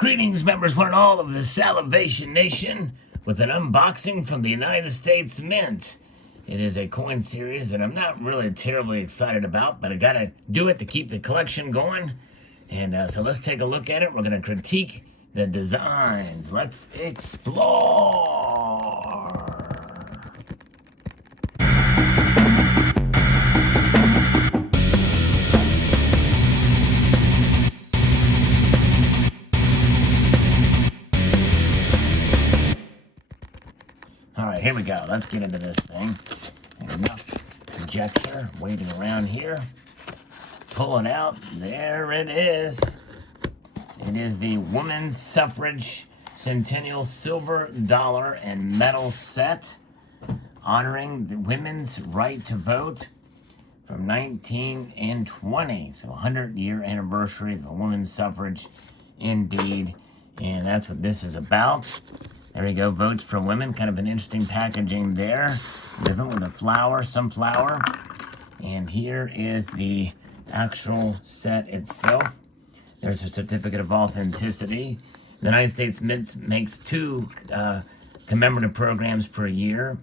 Greetings, members, one and all of the Salivation Nation, with an unboxing from the United States Mint. It is a coin series that I'm not really terribly excited about, but I gotta do it to keep the collection going. And so let's take a look at it. We're gonna critique the designs. Let's explore. All right, here we go. Let's get into this thing. Enough conjecture waiting around here. Pull it out. There it is. It is the Women's Suffrage Centennial Silver Dollar and Metal Set, honoring the women's right to vote from 1920. So 100-year anniversary of the women's suffrage, indeed. And that's what this is about. There we go, votes for women. Kind of an interesting packaging there. Different with a flower, sunflower. And here is the actual set itself. There's a certificate of authenticity. The United States Mint makes 2 commemorative programs per year.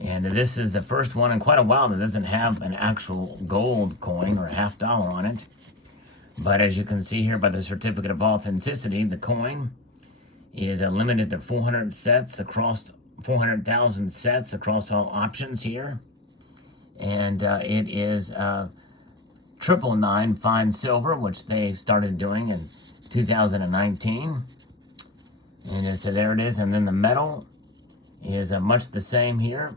And this is the first one in quite a while that doesn't have an actual gold coin or $50 on it. But as you can see here by the certificate of authenticity, the coin is limited to 400 sets across 400,000 sets across all options here, and it is 999 fine silver, which they started doing in 2019, and so there it is. And then the metal is much the same here.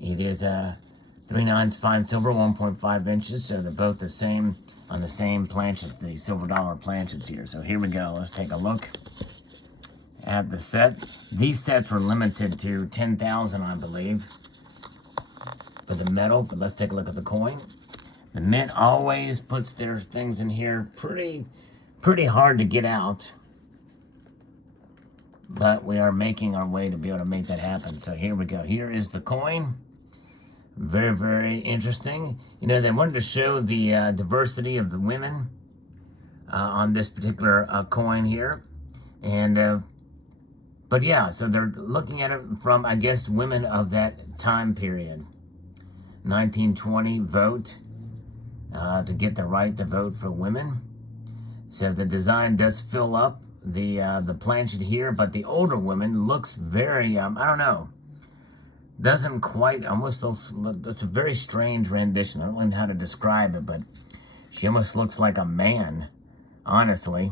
It is 3/9 fine silver, 1.5 inches, so they're both the same on the same planches, the silver dollar planches here. So here we go. Let's take a look at the set. These sets were limited to 10,000, I believe, for the metal, but let's take a look at the coin. The Mint always puts their things in here pretty hard to get out, but we are making our way to be able to make that happen. So here we go. Here is the coin. Very, very interesting. You know, they wanted to show the diversity of the women on this particular coin here, and but yeah, so they're looking at it from, I guess, women of that time period. 1920 vote, to get the right to vote for women. So the design does fill up the planchet here, but the older woman looks very, I don't know, doesn't quite, almost looks, it's a very strange rendition. I don't know how to describe it, but she almost looks like a man, honestly.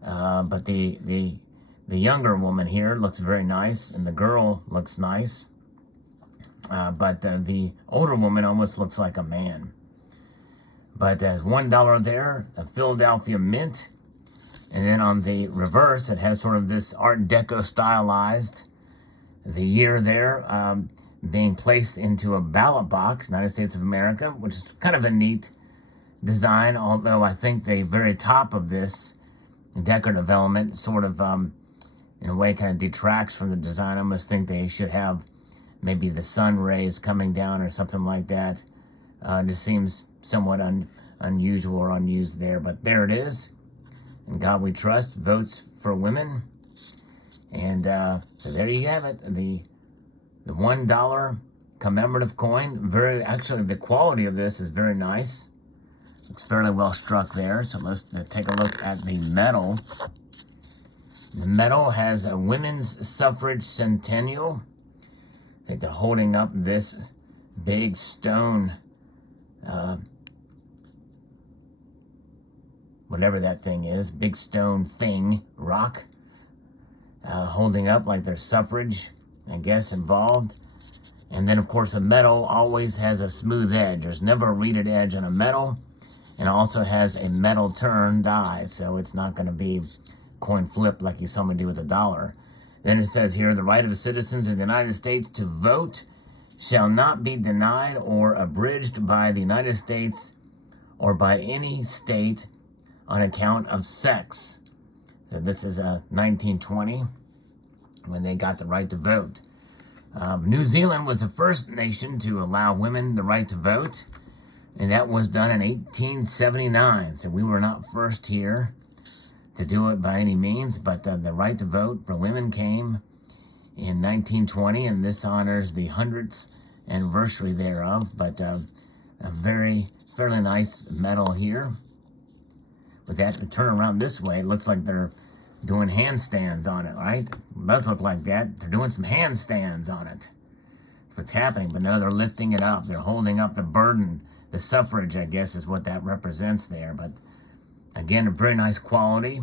But the younger woman here looks very nice, and the girl looks nice. But the older woman almost looks like a man. But there's $1 there, a Philadelphia Mint. And then on the reverse, it has sort of this Art Deco stylized. The year there being placed into a ballot box, United States of America, which is kind of a neat design, although I think the very top of this decorative element sort of in a way kind of detracts from the design. I almost think they should have maybe the sun rays coming down or something like that. Just seems somewhat unusual or unused there, but there it is. In God we trust, votes for women. And so there you have it, the $1 commemorative coin. Actually, the quality of this is very nice. Looks fairly well struck there. So let's take a look at the metal. The metal has a Women's Suffrage Centennial. I think they're holding up this big stone, whatever that thing is, big stone thing, rock, holding up like there's suffrage, I guess, involved. And then, of course, a metal always has a smooth edge. There's never a reeded edge on a metal, and also has a metal turn die, so it's not going to be coin flip like you saw me do with the dollar. Then it says here, the right of citizens of the United States to vote shall not be denied or abridged by the United States or by any state on account of sex. So this is 1920 when they got the right to vote. New Zealand was the first nation to allow women the right to vote, and that was done in 1879. So we were not first here. to do it by any means, but the right to vote for women came in 1920, and this honors the 100th anniversary thereof. But a fairly nice medal here. With that, turn around this way, it looks like they're doing handstands on it, right? It does look like that. They're doing some handstands on it. That's what's happening. But no, they're lifting it up. They're holding up the burden. The suffrage, I guess, is what that represents there. But again, a very nice quality.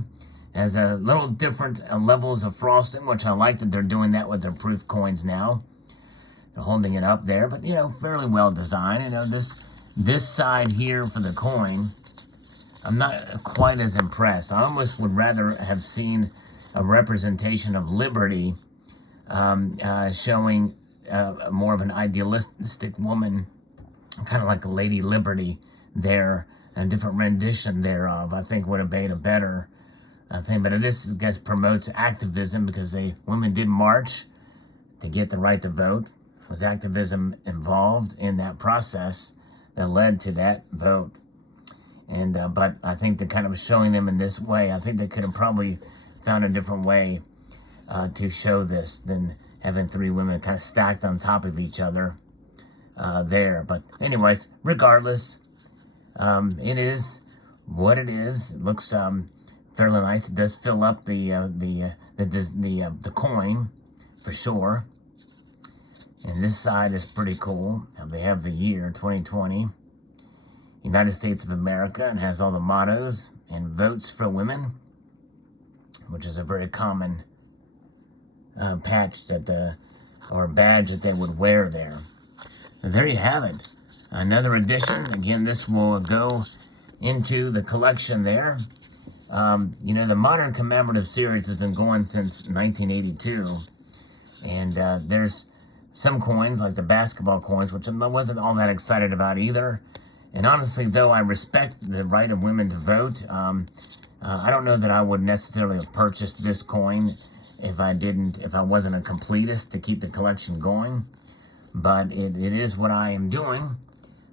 Has a little different levels of frosting, which I like that they're doing that with their proof coins now. They're holding it up there, but, fairly well designed. This side here for the coin, I'm not quite as impressed. I almost would rather have seen a representation of liberty, showing more of an idealistic woman, kind of like a Lady Liberty there, and a different rendition thereof. I think would have made a better thing. But this, I guess, promotes activism, because women did march to get the right to vote. There was activism involved in that process that led to that vote. And but I think that kind of showing them in this way, I think they could have probably found a different way to show this than having three women kind of stacked on top of each other there. But anyways, regardless, it is what it is. It looks fairly nice. It does fill up the coin for sure. And this side is pretty cool. They have the year 2020. United States of America, and has all the mottos and votes for women, which is a very common patch or badge that they would wear there. And there you have it. Another edition. Again, this will go into the collection there. The Modern Commemorative Series has been going since 1982. And there's some coins, like the basketball coins, which I wasn't all that excited about either. And honestly, though I respect the right of women to vote, I don't know that I would necessarily have purchased this coin if I wasn't a completist to keep the collection going. But it is what I am doing.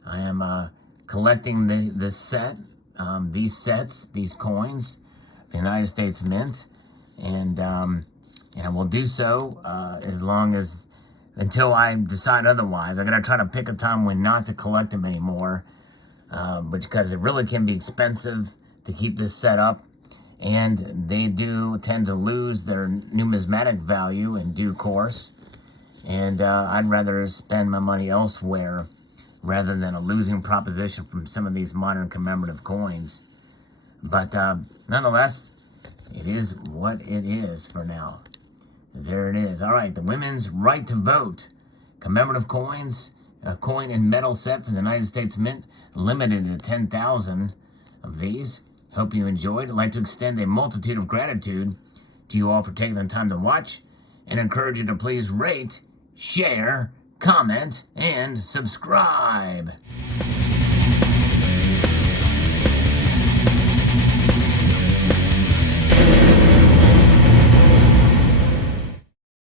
I am collecting these sets, these coins, for the United States Mint, and I will do so until I decide otherwise. I'm gonna try to pick a time when not to collect them anymore. Because it really can be expensive to keep this set up, and they do tend to lose their numismatic value in due course, and I'd rather spend my money elsewhere rather than a losing proposition from some of these modern commemorative coins. But nonetheless, it is what it is for now. There it is. All right, the women's right to vote commemorative coins. A coin and metal set for the United States Mint, limited to 10,000 of these. Hope you enjoyed. I'd like to extend a multitude of gratitude to you all for taking the time to watch, and encourage you to please rate, share, comment, and subscribe.